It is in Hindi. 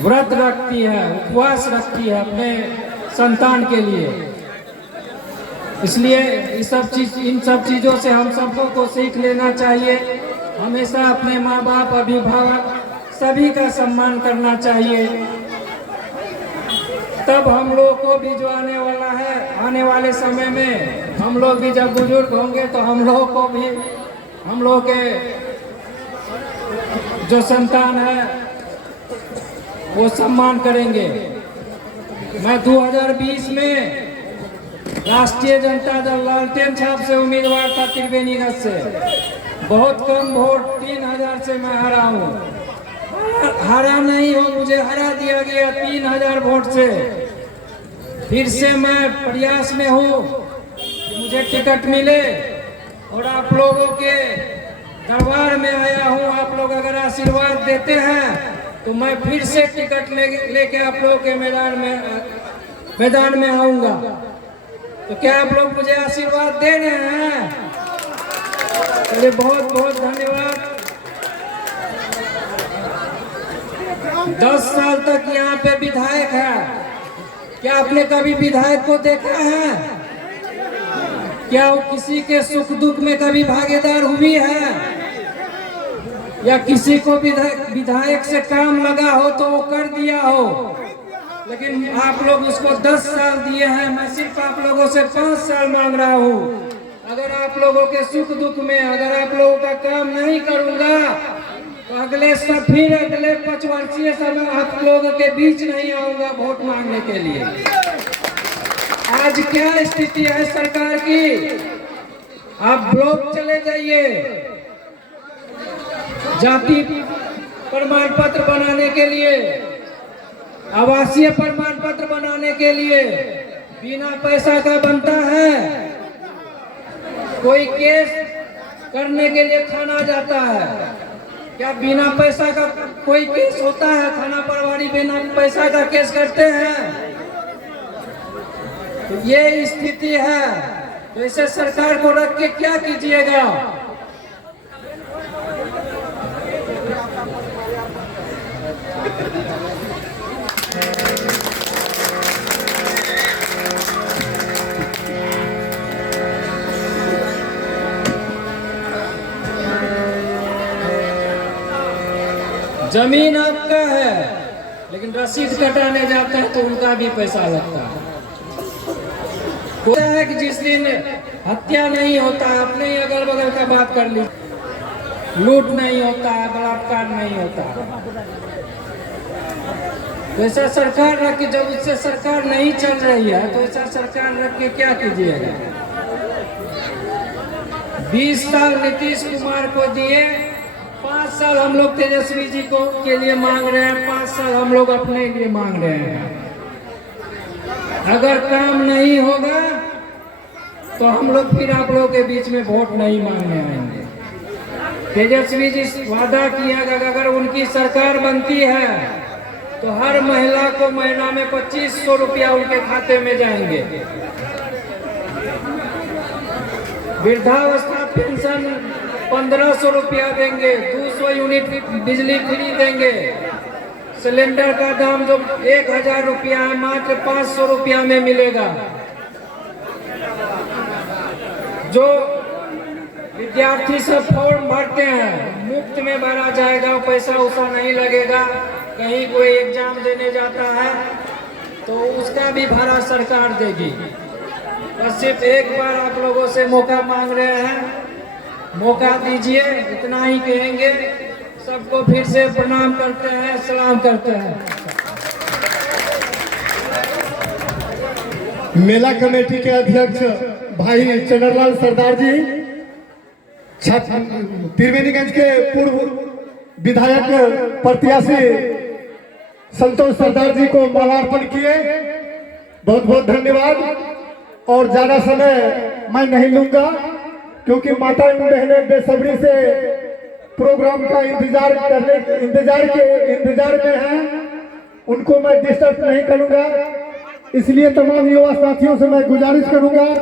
व्रत रखती है, उपवास रखती है अपने संतान के लिए। इसलिए इन सब चीज़ों से हम सबको को सीख लेना चाहिए। हमेशा अपने माँ बाप, अभिभावक सभी का सम्मान करना चाहिए। तब हम लोग को भी जो आने वाले समय में हम लोग भी जब बुजुर्ग होंगे तो हम लोग को भी, हम लोग के जो संतान है वो सम्मान करेंगे। मैं 2020 में राष्ट्रीय जनता दल लालटेन छाप से उम्मीदवार था त्रिवेणीगंज से। बहुत कम वोट 3000 से मैं हारा हूँ। हारा नहीं हो, मुझे हरा दिया गया 3000 वोट से। फिर से मैं प्रयास में हूँ कि मुझे टिकट मिले और आप लोगों के दरबार में आया हूँ। आप लोग अगर आशीर्वाद देते हैं तो मैं फिर से टिकट लेके आप लोगों के मैदान में आऊँगा। तो क्या आप लोग मुझे आशीर्वाद दे रहे हैं? चलिए, बहुत बहुत धन्यवाद। 10 साल तक यहाँ पे विधायक है। क्या आपने कभी विधायक को देखा है? क्या वो किसी के सुख दुख में कभी भागीदार हुई है? या किसी को विधायक से काम लगा हो तो वो कर दिया हो? लेकिन आप लोग उसको 10 साल दिए हैं। मैं सिर्फ आप लोगों से 5 साल मांग रहा हूँ। अगर आप लोगों के सुख दुख में अगर आप लोगों का काम नहीं करूँगा तो अगले 5 वर्षीय समय आप लोगों के बीच नहीं आऊंगा वोट मांगने के लिए। आज क्या स्थिति है सरकार की? आप ब्लॉक चले जाइए, जाति प्रमाण पत्र बनाने के लिए, आवासीय प्रमाण पत्र बनाने के लिए बिना पैसा का बनता है। कोई केस करने के लिए थाना जाता है, क्या बिना पैसा का कोई केस होता है? थाना प्रभारी बिना पैसा का केस करते हैं? तो ये स्थिति है। तो इसे सरकार को रख के क्या कीजिएगा? जमीन आपका है, लेकिन रसीद कटाने जाते हैं तो उनका भी पैसा लगता है। होता है कि जिस दिन हत्या नहीं होता है, अपने ही अगल बगल का बात कर ली, लूट नहीं होता है, बलात्कार नहीं होता है। तो ऐसा सरकार रख के, जब उससे सरकार नहीं चल रही है तो ऐसा सरकार रख के क्या कीजिएगा? 20 साल नीतीश कुमार को दिए, 5 साल हम लोग तेजस्वी जी को के लिए मांग रहे हैं, 5 साल हम लोग अपने लिए मांग रहे हैं। अगर काम नहीं होगा तो हम लोग फिर आप लोगों के बीच में वोट नहीं मांगने आएंगे। तेजस्वी जी वादा किया कि अगर उनकी सरकार बनती है तो हर महिला को महीना में 2500 रुपया उनके खाते में जाएंगे। वृद्धावस्था पेंशन 1500 रुपया देंगे, 200 यूनिट बिजली फ्री देंगे। सिलेंडर का दाम जो 1000 रुपया है मात्र 500 रुपया में मिलेगा। जो विद्यार्थी सब फॉर्म भरते हैं मुफ्त में भरा जाएगा, पैसा उसा नहीं लगेगा। कहीं कोई एग्जाम देने जाता है तो उसका भी भाड़ा सरकार देगी। बस सिर्फ एक बार आप लोगों से मौका मांग रहे हैं, मौका दीजिए, इतना ही कहेंगे। सबको फिर से प्रणाम करते हैं, सलाम करते हैं। मेला कमेटी के अध्यक्ष भाई चंद्रलाल सरदार जी त्रिवेणीगंज के पूर्व विधायक प्रत्याशी संतोष सरदार जी को माल्यार्पण किए। बहुत बहुत धन्यवाद। और ज्यादा समय मैं नहीं लूंगा क्योंकि माता एवं बहनें बेसब्री से प्रोग्राम का इंतजार में हैं। उनको मैं डिस्टर्ब नहीं करूंगा, इसलिए तमाम युवा साथियों से मैं गुजारिश करूंगा